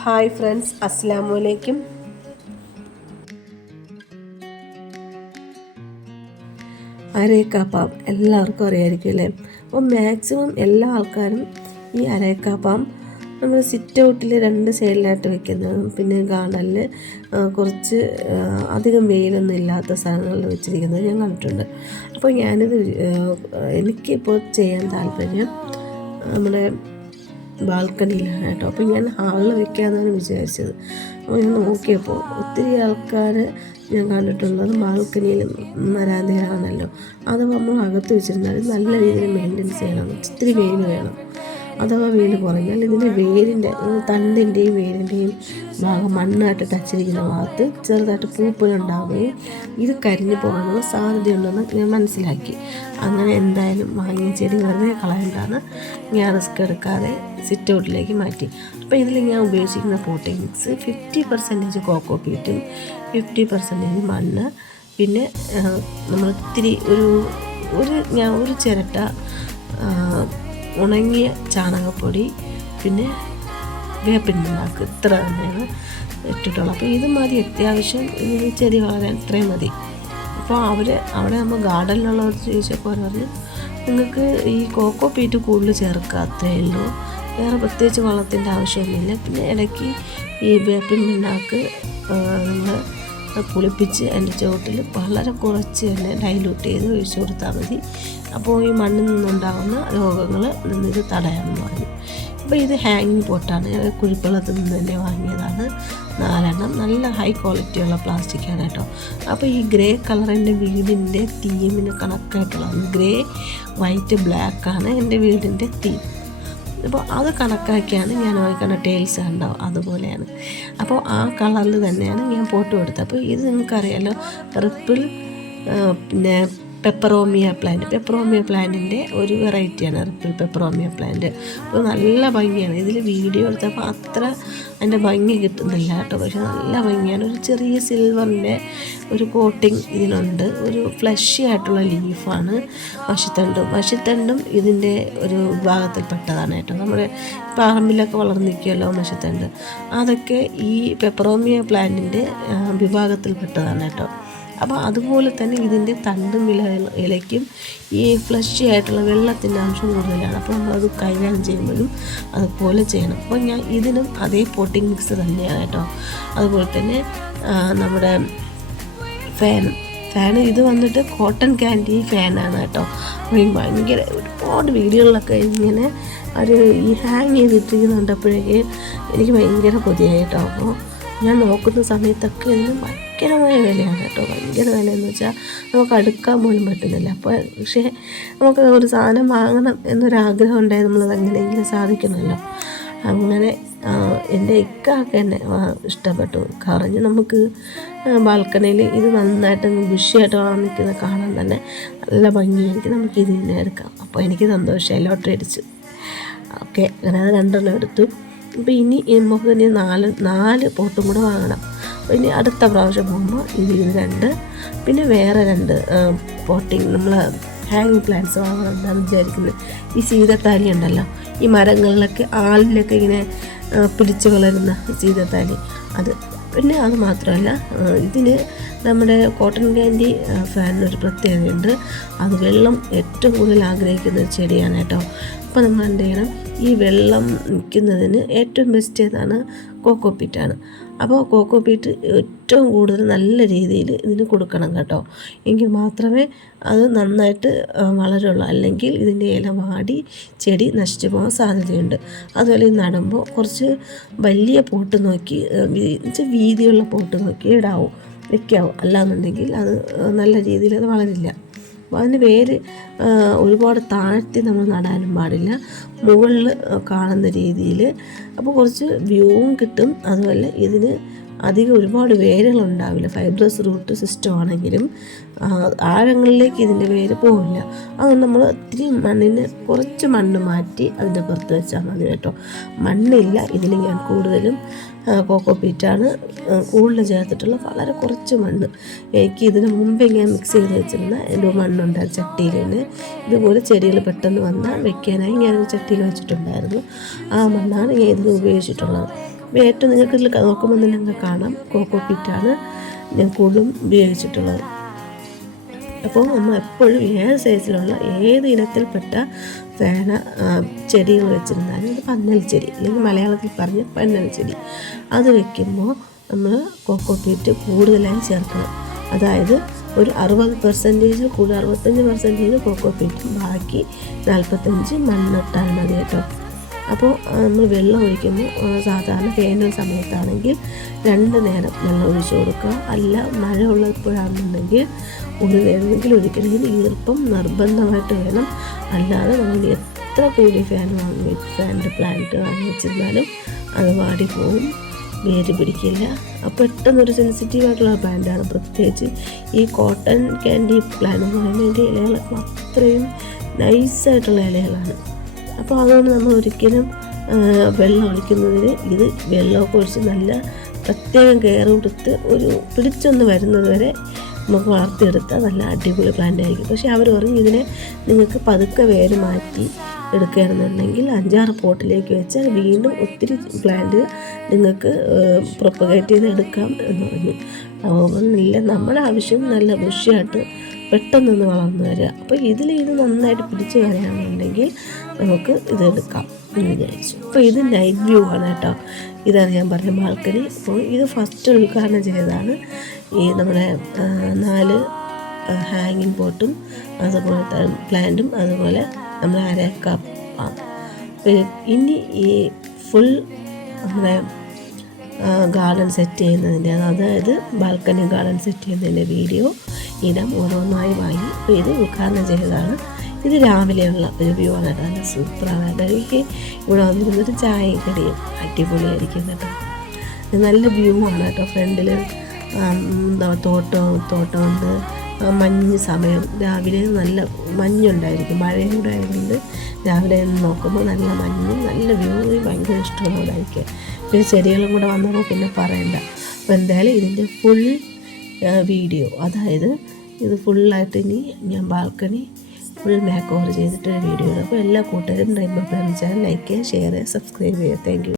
Hi friends അസ്സാം വലൈക്കും അരേക്കാപ്പാം എല്ലാവർക്കും അറിയായിരിക്കും അല്ലേ? അപ്പോൾ മാക്സിമം എല്ലാ ആൾക്കാരും ഈ അരേക്കാപ്പാം നമ്മൾ സിറ്റ് ഔട്ടിൽ രണ്ട് സൈഡിലായിട്ട് വെക്കുന്നത്. പിന്നെ ഗാർഡനിൽ കുറച്ച് അധികം വെയിലൊന്നും ഇല്ലാത്ത സ്ഥലങ്ങളിൽ വെച്ചിരിക്കുന്നത്. ഞാൻ കണ്ടിട്ടുണ്ട്. അപ്പോൾ ഞാനിത് എനിക്കിപ്പോൾ ചെയ്യാൻ താല്പര്യം നമ്മുടെ ബാൽക്കണിയിലാണ് കേട്ടോ. അപ്പോൾ ഞാൻ ഹാളിൽ വെക്കാമെന്നാണ് വിചാരിച്ചത്. അപ്പോൾ ഞാൻ നോക്കിയപ്പോൾ ഒത്തിരി ആൾക്കാർ ഞാൻ കണ്ടിട്ടുള്ളത് ബാൽക്കണിയിൽ വരാന്തയിലാണല്ലോ. അത് നമ്മൾ അകത്ത് വെച്ചിരുന്നാൽ നല്ല രീതിയിൽ മെയിന്റെനൻസ് ചെയ്യണം. ഒത്തിരി വെയിൽ വേണം. അഥവാ വെയിൽ കുറഞ്ഞാൽ ഇതിന്റെ വേരിന്റെ തണ്ടിന്റെയും വേരിന്റെയും ഭാഗം മണ്ണായിട്ട് ടച്ചിരിക്കുന്ന ഭാഗത്ത് ചെറുതായിട്ട് പൂപ്പലുണ്ടാവുകയും ഇത് കരിഞ്ഞു പോകാനുള്ള സാധ്യതയുണ്ടെന്ന് ഞാൻ മനസ്സിലാക്കി. അങ്ങനെ എന്തായാലും വാങ്ങിയ ചെടി വെറുതെ കളയണ്ടാണ് ഞാൻ റിസ്ക് എടുക്കാതെ സിറ്റ് ഔട്ടിലേക്ക് മാറ്റി. അപ്പോൾ ഇതിൽ ഞാൻ ഉപയോഗിച്ചിരിക്കുന്ന പോട്ടിംഗ് ഫിഫ്റ്റി പെർസെന്റേജ് കോക്കോ പീറ്റും ഫിഫ്റ്റി പെർസെന്റേജ് മണ്ണ് പിന്നെ നമ്മൾ ഇത്തിരി ഒരു ഒരു ഞാൻ ഒരു ചിരട്ട ഉണങ്ങിയ ചാണകപ്പൊടി പിന്നെ വേപ്പിൻ നാക്ക് ഇത്ര തന്നെയാണ് ഇട്ടിട്ടുള്ളത്. അപ്പോൾ ഇത് മതി അത്യാവശ്യം ചെടി വളരാൻ ഇത്രയും മതി. അപ്പോൾ അവർ അവിടെ നമ്മൾ ഗാർഡനിലുള്ളവർ ചോദിച്ചപ്പോൾ അവർ പറഞ്ഞു നിങ്ങൾക്ക് ഈ കോക്കോ പീറ്റ് കൂടുതൽ ചേർക്കാത്തേ ഉള്ളൂ. വേറെ പ്രത്യേകിച്ച് വളത്തിന്റെ ആവശ്യമൊന്നുമില്ല. പിന്നെ ഇടയ്ക്ക് ഈ വേപ്പിൻ പിണ്ണാക്ക് നമ്മൾ പുളിപ്പിച്ച് അതിന്റെ ചുവട്ടിൽ വളരെ കുറച്ച് തന്നെ ഡൈലൂട്ട് ചെയ്ത് ഒഴിച്ചു കൊടുത്താൽ മതി. അപ്പോൾ ഈ മണ്ണിൽ നിന്നുണ്ടാകുന്ന രോഗങ്ങൾ നിന്നിത് തടയാമെന്ന് പറഞ്ഞു. അപ്പോൾ ഇത് ഹാങ്ങിങ് പോട്ടാണ് കുഴിപ്പള്ളത്തിൽ നിന്ന് തന്നെ വാങ്ങിയതാണ്. നാലെണ്ണം നല്ല ഹൈ ക്വാളിറ്റിയുള്ള പ്ലാസ്റ്റിക്കാണ് കേട്ടോ. അപ്പോൾ ഈ ഗ്രേ കളർ എന്റെ വീടിന്റെ തീമിന് കണക്കായിട്ടുള്ളതാണ് ഗ്രേ വൈറ്റ് ബ്ലാക്കാണ് എന്റെ വീടിന്റെ തീം അപ്പോൾ അത് കണക്കാക്കിയാണ് ഞാൻ ഓയിക്കണ ടേൽസ് ഉണ്ടാവും അതുപോലെയാണ്. അപ്പോൾ ആ കളറിൽ തന്നെയാണ് ഞാൻ പോട്ട് കൊടുത്തത് അപ്പോൾ ഇത് നിങ്ങൾക്കറിയാലോ റിപ്പിൾ പിന്നെ പെപ്പറോമിയ പ്ലാന്റ് പെപ്പറോമിയ പ്ലാന്റിന്റെ ഒരു വെറൈറ്റിയാണ് റിപ്പിൾ പെപ്പറോമിയ പ്ലാന്റ് അപ്പോൾ നല്ല ഭംഗിയാണ്. ഇതിൽ വീഡിയോ എടുത്തപ്പോൾ അത്ര അതിന്റെ ഭംഗി കിട്ടുന്നില്ല കേട്ടോ. പക്ഷെ നല്ല ഭംഗിയാണ്. ഒരു ചെറിയ സിൽവറിന്റെ ഒരു കോട്ടിങ് ഇതിനുണ്ട്. ഒരു ഫ്ലഷി ആയിട്ടുള്ള ലീഫാണ് മഷിത്തണ്ടും മഷിത്തണ്ടും ഇതിന്റെ ഒരു വിഭാഗത്തിൽപ്പെട്ടതാണ് കേട്ടോ. നമ്മുടെ പറമ്പിലൊക്കെ വളർന്നു നിൽക്കുമല്ലോ മഷിത്തണ്ട് അതൊക്കെ ഈ പെപ്പറോമിയ പ്ലാന്റിന്റെ വിഭാഗത്തിൽപ്പെട്ടതാണ് കേട്ടോ. അപ്പോൾ അതുപോലെ തന്നെ ഇതിന്റെ തണ്ടും ഇല ഇലയ്ക്കും ഈ ഫ്ലഷി ആയിട്ടുള്ള വെള്ളത്തിന്റെ അംശം കൂടുതലാണ്. അപ്പോൾ നമ്മളത് കൈകാര്യം ചെയ്യുമ്പോഴും അതുപോലെ ചെയ്യണം. അപ്പോൾ ഞാൻ ഇതിനും അതേ പോട്ടിംഗ് മിക്സ് തന്നെയാണ് കേട്ടോ. അതുപോലെ തന്നെ നമ്മുടെ ഫാൻ ഫാൻ ഇത് വന്നിട്ട് കോട്ടൺ ക്യാൻഡി ഫാനാണ് കേട്ടോ. ഭയങ്കര ഒരുപാട് വീഡിയോകളിലൊക്കെ ഇങ്ങനെ ഒരു ഈ ഹാങ് ചെയ്തിട്ടിരിക്കുന്ന കണ്ടപ്പോഴേക്ക് എനിക്ക് ഭയങ്കര കൊതിയായി കേട്ടോ. അപ്പോൾ ഞാൻ നോക്കുന്ന സമയത്തൊക്കെ ഇതിന് ഭയങ്കരമായ വിലയാണ് കേട്ടോ. ഭയങ്കര വിലയെന്ന് വെച്ചാൽ നമുക്ക് അടുക്കാൻ പോലും പറ്റുന്നില്ല. അപ്പോൾ പക്ഷേ നമുക്ക് ഒരു സാധനം വാങ്ങണം എന്നൊരാഗ്രഹം ഉണ്ടായി നമ്മളത് എങ്ങനെയെങ്കിലും സാധിക്കണമല്ലോ. അങ്ങനെ എന്റെ ഇക്കാക്ക് എന്നെ ഇഷ്ടപ്പെട്ടു. കറഞ്ഞ് നമുക്ക് ബാൽക്കണിയിൽ ഇത് നന്നായിട്ട് ബുഷിയായിട്ട് വളർന്ന് നിൽക്കുന്ന കാണാൻ തന്നെ നല്ല ഭംഗിയായിരിക്കും നമുക്ക് ഇത് തന്നെ എടുക്കാം. അപ്പോൾ എനിക്ക് സന്തോഷമായി ലോട്ടറി അടിച്ചു. ഓക്കെ അങ്ങനെ അത് രണ്ടെണ്ണം എടുത്തു. അപ്പോൾ ഇനി നമുക്ക് ഇനി നാല് നാല് പോട്ടും കൂടെ വാങ്ങണം. അപ്പോൾ ഇനി അടുത്ത പ്രാവശ്യം പോകുമ്പോൾ ഇത് ഇത് രണ്ട് പിന്നെ വേറെ രണ്ട് പോട്ടിങ് നമ്മൾ ഹാങ്ങിങ് പ്ലാന്റ്സ് വാങ്ങണം എന്നാണ് വിചാരിക്കുന്നത്. ഈ സീതത്താലി ഉണ്ടല്ലോ ഈ മരങ്ങളിലൊക്കെ ആളിലൊക്കെ ഇങ്ങനെ പിടിച്ചു വളരുന്ന സീതത്താലി അത് പിന്നെ അത് മാത്രമല്ല ഇതിന് നമ്മുടെ കോട്ടൺ ക്യാൻഡി ഫാനിനൊരു പ്രത്യേകതയുണ്ട്. അത് വെള്ളം ഏറ്റവും കൂടുതൽ ആഗ്രഹിക്കുന്ന ഒരു ചെടിയാണ് കേട്ടോ. അപ്പോൾ നമ്മൾ എന്ത് ചെയ്യണം? ഈ വെള്ളം നിൽക്കുന്നതിന് ഏറ്റവും ബെസ്റ്റ് ഏതാണ്? കോക്കോപ്പീറ്റാണ് അപ്പോൾ കോക്കോ പീറ്റ് ഏറ്റവും കൂടുതൽ നല്ല രീതിയിൽ ഇതിന് കൊടുക്കണം കേട്ടോ. എങ്കിൽ മാത്രമേ അത് നന്നായിട്ട് വളരുള്ളൂ. അല്ലെങ്കിൽ ഇതിന്റെ ഇല വാടി ചെടി നശിച്ചു പോകാൻ സാധ്യതയുണ്ട്. അതുപോലെ ഈ നടുമ്പോൾ കുറച്ച് വലിയ പോട്ട് നോക്കി വീതിയുള്ള പോട്ട് നോക്കി ഇടാവും വയ്ക്കാവും അല്ലാന്നുണ്ടെങ്കിൽ അത് നല്ല രീതിയിൽ അത് വളരില്ല. അപ്പോൾ അതിന് വേര് ഒരുപാട് താഴ്ത്തി നമ്മൾ നടാനും പാടില്ല. മുകളിൽ കാണുന്ന രീതിയിൽ അപ്പോൾ കുറച്ച് വ്യൂവും കിട്ടും. അതുപോലെ ഇതിന് അധികം ഒരുപാട് വേരുകളുണ്ടാവില്ല. ഫൈബ്രസ് റൂട്ട് സിസ്റ്റം ആണെങ്കിലും ആഴങ്ങളിലേക്ക് ഇതിന്റെ വേര് പോകില്ല അതുകൊണ്ട് നമ്മൾ ഒത്തിരി മണ്ണിന് കുറച്ച് മണ്ണ് മാറ്റി അതിന്റെ പുറത്ത് വെച്ചാൽ മതി കേട്ടോ. മണ്ണില്ല ഇതിൽ ഞാൻ കൂടുതലും കോക്കോ പീറ്റാണ് കൂടുതൽ ചേർത്തിട്ടുള്ള വളരെ കുറച്ച് മണ്ണ്. എനിക്ക് ഇതിന് മുമ്പേ ഞാൻ മിക്സ് ചെയ്ത് വെച്ചിരുന്ന എന്റെ മണ്ണുണ്ട് ആ ചട്ടിയിൽ തന്നെ. ഇതുപോലെ ചെടികൾ പെട്ടെന്ന് വന്നാൽ വെക്കാനായി ഞാനൊരു ചട്ടിയിൽ വെച്ചിട്ടുണ്ടായിരുന്നു. ആ മണ്ണാണ് ഞാൻ ഇതിന് ഉപയോഗിച്ചിട്ടുള്ളത്. ഏറ്റവും നിങ്ങൾക്ക് ഇതിൽ നോക്കുമ്പോൾ തന്നെ നിങ്ങൾക്ക് കാണാം. കോക്കോ പിറ്റാണ് ഞാൻ കൂടുതലും ഉപയോഗിച്ചിട്ടുള്ളത്. അപ്പോൾ നമ്മൾ എപ്പോഴും ഏത് സൈസിലുള്ള ഏത് ഇനത്തിൽപ്പെട്ട ഫേന ചെടികൾ വെച്ചിരുന്നാലും അത് പന്നൽ ചെടി അല്ലെങ്കിൽ മലയാളത്തിൽ പറഞ്ഞ പന്നൽ ചെടി അത് വെക്കുമ്പോൾ നമ്മൾ കോക്കോ പീറ്റ് കൂടുതലായി ചേർക്കണം. അതായത് ഒരു അറുപത് പെർസെന്റേജ് കൂടുതൽ അറുപത്തഞ്ച് പെർസെന്റേജ് കോക്കോ പീറ്റും ബാക്കി നാൽപ്പത്തഞ്ച് മണ്ണിട്ടാൽ മതി കേട്ടോ. അപ്പോൾ നമ്മൾ വെള്ളം ഒഴിക്കുമ്പോൾ സാധാരണ വേനൽ സമയത്താണെങ്കിൽ രണ്ട് നേരം വെള്ളം ഒഴിച്ചു കൊടുക്കുക. അല്ല മഴ ഉള്ളപ്പോഴാണെന്നുണ്ടെങ്കിൽ ഒരു നേരമെങ്കിലും ഒഴിക്കണമെങ്കിൽ ഈർപ്പം നിർബന്ധമായിട്ട് വേണം. അല്ലാതെ നമ്മൾ എത്ര കൂടി ഫാൻ വാങ്ങി ഫാനിന്റെ പ്ലാന്റ് വാങ്ങി വെച്ചിരുന്നാലും അത് വാടി പോകും വേര് പിടിക്കില്ല. അപ്പോൾ പെട്ടെന്നൊരു സെൻസിറ്റീവ് ആയിട്ടുള്ള പ്ലാന്റാണ് പ്രത്യേകിച്ച് ഈ കോട്ടൺ ക്യാൻഡി പ്ലാന്റ് എന്ന് പറയുമ്പോൾ ഇലകളൊക്കെ അത്രയും നൈസായിട്ടുള്ള ഇലകളാണ്. അപ്പോൾ അതുകൊണ്ട് നമ്മൾ ഒരിക്കലും വെള്ളം ഒഴിക്കുന്നതിന് ഇത് വെള്ളമൊക്കെ ഒഴിച്ച് നല്ല പ്രത്യേകം കെയർ കൊടുത്ത് ഒരു പിടിച്ചൊന്ന് വരുന്നത് വരെ നമുക്ക് വളർത്തിയെടുത്താൽ നല്ല അടിപൊളി പ്ലാന്റ് ആയിരിക്കും. പക്ഷേ അവർ പറഞ്ഞു ഇതിനെ നിങ്ങൾക്ക് പതുക്കെ വേര് മാറ്റി എടുക്കുകയാണെന്നുണ്ടെങ്കിൽ അഞ്ചാറ് പോട്ടിലേക്ക് വെച്ചാൽ വീണ്ടും ഒത്തിരി പ്ലാന്റ് നിങ്ങൾക്ക് പ്രൊപ്പഗേറ്റ് ചെയ്ത് എടുക്കാം എന്ന് പറഞ്ഞു. അപ്പോൾ നല്ല നമ്മുടെ ആവശ്യം നല്ല ബുഷിയായിട്ട് പെട്ടെന്നൊന്ന് വളർന്നു വരിക. അപ്പോൾ ഇതിൽ ഇത് നന്നായിട്ട് പിടിച്ചു വരികയാണെന്നുണ്ടെങ്കിൽ നമുക്ക് ഇത് എടുക്കാം എന്ന് വിചാരിച്ചു. അപ്പോൾ ഇത് നൈറ്റ് വ്യൂ ആണ് കേട്ടോ. ഇതാണ് ഞാൻ പറഞ്ഞ ബാൽക്കണി. അപ്പോൾ ഇത് ഫസ്റ്റ് ഉദ്ഘാടനം ചെയ്തതാണ് ഈ നമ്മുടെ നാല് ഹാങ്ങിങ് പോട്ടും അതുപോലെ പ്ലാന്റും അതുപോലെ നമ്മൾ അരക്ക ഇനി ഈ ഫുൾ നമ്മുടെ ഗാർഡൻ സെറ്റ് ചെയ്യുന്നതിന്റെ അതായത് ബാൽക്കണി ഗാർഡൻ സെറ്റ് ചെയ്യുന്നതിന്റെ വീഡിയോ ഇനം ഓരോന്നായി വാങ്ങി ഇത് ഉദ്ഘാടനം ചെയ്തതാണ്. ഇത് രാവിലെയുള്ള ഒരു വ്യൂ ആണ് കേട്ടോ നല്ല സൂപ്പറാണ് കേട്ടോ എനിക്ക് ഇവിടെ വന്നിരുന്നൊരു ചായ കടിയും അടിപൊളിയായിരിക്കും കേട്ടോ. നല്ല വ്യൂ ആണ് കേട്ടോ. ഫ്രണ്ടിൽ എന്താ തോട്ടം തോട്ടമുണ്ട് മഞ്ഞ് സമയം. രാവിലെ നല്ല മഞ്ഞുണ്ടായിരിക്കും. മഴയും കൂടെ ആയതുകൊണ്ട് രാവിലെ നോക്കുമ്പോൾ നല്ല മഞ്ഞും നല്ല വ്യൂ ഭയങ്കര ഇഷ്ടമുള്ളതായിരിക്കും പിന്നെ ചെടികളും കൂടെ വന്നപ്പോൾ പിന്നെ പറയണ്ട. അപ്പോൾ എന്തായാലും ഇതിന്റെ ഫുൾ വീഡിയോ അതായത് ഇത് ഫുള്ളായിട്ട് ഇനി ഞാൻ ബാൽക്കണി ഫുൾ മേക്ക് ഓവർ ചെയ്തിട്ടൊരു വീഡിയോ അപ്പോൾ എല്ലാ കൂട്ടരും റെയിൻബോ ഫാമിലി ലൈക്ക് ചെയ്യുക ഷെയർ ചെയ്യുക. സബ്സ്ക്രൈബ് ചെയ്യുക താങ്ക്